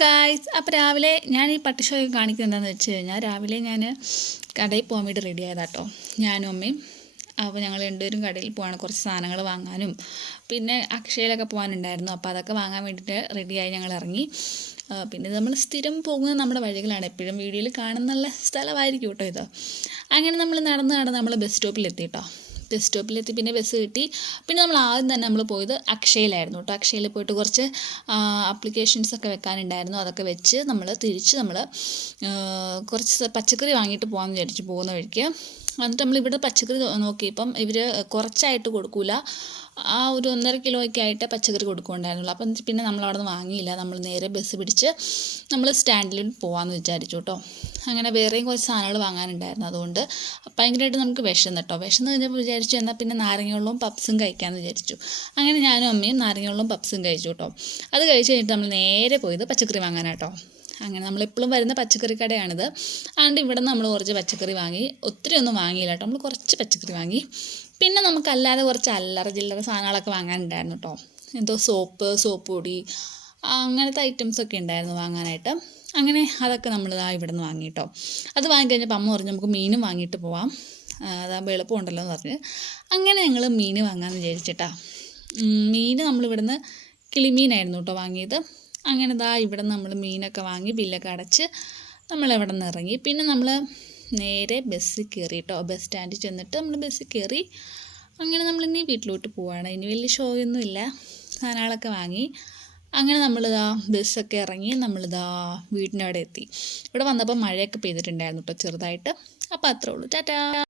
Guys, അപ്പോൾ രാവിലെ ഞാൻ ഈ പട്ടി ഷോ കാണിക്കുന്നത് എന്താണെന്ന് വെച്ച് കഴിഞ്ഞാൽ രാവിലെ ഞാൻ കടയിൽ പോകാൻ വേണ്ടി റെഡി ആയതാട്ടോ, ഞാനും അമ്മയും. അപ്പോൾ ഞങ്ങൾ രണ്ടുപേരും കടയിൽ പോവാണ്, കുറച്ച് സാധനങ്ങൾ വാങ്ങാനും പിന്നെ അക്ഷയയിലൊക്കെ പോകാനുണ്ടായിരുന്നു. അപ്പോൾ അതൊക്കെ വാങ്ങാൻ വേണ്ടിയിട്ട് റെഡിയായി ഞങ്ങൾ ഇറങ്ങി. പിന്നെ നമ്മൾ സ്ഥിരം പോകുന്നത് നമ്മുടെ വഴികളാണ്, എപ്പോഴും വീഡിയോയിൽ കാണുന്നുള്ള സ്ഥലമായിരിക്കും കേട്ടോ ഇത്. അങ്ങനെ നമ്മൾ നടന്ന് നമ്മൾ ബസ് സ്റ്റോപ്പിലെത്തി കേട്ടോ. ബസ് സ്റ്റോപ്പിലെത്തി പിന്നെ ബസ് കിട്ടി. പിന്നെ നമ്മൾ ആദ്യം തന്നെ നമ്മൾ പോയത് അക്ഷയയിലായിരുന്നു കേട്ടോ. അക്ഷയയിൽ പോയിട്ട് കുറച്ച് ആപ്ലിക്കേഷൻസൊക്കെ വെക്കാനുണ്ടായിരുന്നു. അതൊക്കെ വെച്ച് തിരിച്ച് കുറച്ച് പച്ചക്കറി വാങ്ങിയിട്ട് പോകാമെന്ന് വിചാരിച്ചു പോകുന്ന വഴിക്ക്. എന്നിട്ട് നമ്മളിവിടെ പച്ചക്കറി നോക്കിയപ്പം ഇവർ കുറച്ചായിട്ട് കൊടുക്കില്ല, ആ ഒരു 1.5 കിലോയ്ക്ക് ആയിട്ട് പച്ചക്കറി കൊടുക്കുന്നുണ്ടായിരുന്നുള്ളൂ. അപ്പം പിന്നെ നമ്മളവിടെ നിന്ന് വാങ്ങിയില്ല. നമ്മൾ നേരെ ബസ് പിടിച്ച് നമ്മൾ സ്റ്റാൻഡിൽ പോകാമെന്ന് വിചാരിച്ചു കേട്ടോ. അങ്ങനെ വേറെയും കുറച്ച് സാധനങ്ങൾ വാങ്ങാനുണ്ടായിരുന്നു. അതുകൊണ്ട് ഭയങ്കരമായിട്ട് നമുക്ക് വിശന്ന് കഴിഞ്ഞപ്പോൾ വിചാരിച്ചു എന്നാൽ പിന്നെ നാരങ്ങവെള്ളവും പപ്സും കഴിക്കാമെന്ന് വിചാരിച്ചു. അങ്ങനെ ഞാനും അമ്മയും നാരങ്ങവെള്ളവും പപ്സും കഴിച്ചു കേട്ടോ. അത് കഴിച്ച് കഴിഞ്ഞിട്ട് നമ്മൾ നേരെ പോയത് പച്ചക്കറി വാങ്ങാനാട്ടോ. അങ്ങനെ നമ്മളെപ്പോഴും വരുന്ന പച്ചക്കറി കടയാണിത്. അതുകൊണ്ട് ഇവിടെ നിന്ന് നമ്മൾ കുറച്ച് പച്ചക്കറി വാങ്ങി, ഒത്തിരി ഒന്നും വാങ്ങിയില്ല കേട്ടോ, നമ്മൾ കുറച്ച് പച്ചക്കറി വാങ്ങി. പിന്നെ നമുക്കല്ലാതെ കുറച്ച് അല്ലറ ചില്ലറ സാധനങ്ങളൊക്കെ വാങ്ങാനുണ്ടായിരുന്നു കേട്ടോ. എന്തോ സോപ്പ് പൊടി അങ്ങനത്തെ ഐറ്റംസൊക്കെ ഉണ്ടായിരുന്നു വാങ്ങാനായിട്ട്. അങ്ങനെ അതൊക്കെ നമ്മൾ ഇവിടെ നിന്ന് വാങ്ങി കേട്ടോ. അത് വാങ്ങിക്കഴിഞ്ഞപ്പോൾ അമ്മ പറഞ്ഞു നമുക്ക് മീനും വാങ്ങിയിട്ട് പോവാം, അതാകുമ്പോൾ എളുപ്പമുണ്ടല്ലോ എന്ന് പറഞ്ഞ്. അങ്ങനെ ഞങ്ങൾ മീൻ വാങ്ങാമെന്ന് വിചാരിച്ചിട്ടാ. മീൻ നമ്മളിവിടുന്ന് കിളിമീനായിരുന്നു കേട്ടോ വാങ്ങിയത്. അങ്ങനെ ഇവിടെ നമ്മൾ മീനൊക്കെ വാങ്ങി ബില്ലൊക്കെ അടച്ച് നമ്മളിവിടെ നിന്ന് ഇറങ്ങി. പിന്നെ നമ്മൾ നേരെ ബസ്സിൽ കയറി കേട്ടോ. ബസ് സ്റ്റാൻഡിൽ ചെന്നിട്ട് നമ്മൾ ബസ്സിൽ കയറി. അങ്ങനെ നമ്മളിനി വീട്ടിലോട്ട് പോവുകയാണ്. ഇനി വലിയ ഷോയൊന്നുമില്ല, സാധനങ്ങളൊക്കെ വാങ്ങി. അങ്ങനെ ബസ്സൊക്കെ ഇറങ്ങി വീടിനവിടെ എത്തി. ഇവിടെ വന്നപ്പോൾ മഴയൊക്കെ പെയ്തിട്ടുണ്ടായിരുന്നു കേട്ടോ ചെറുതായിട്ട്. അപ്പോൾ അത്രേ ഉള്ളൂ, ടാറ്റാ.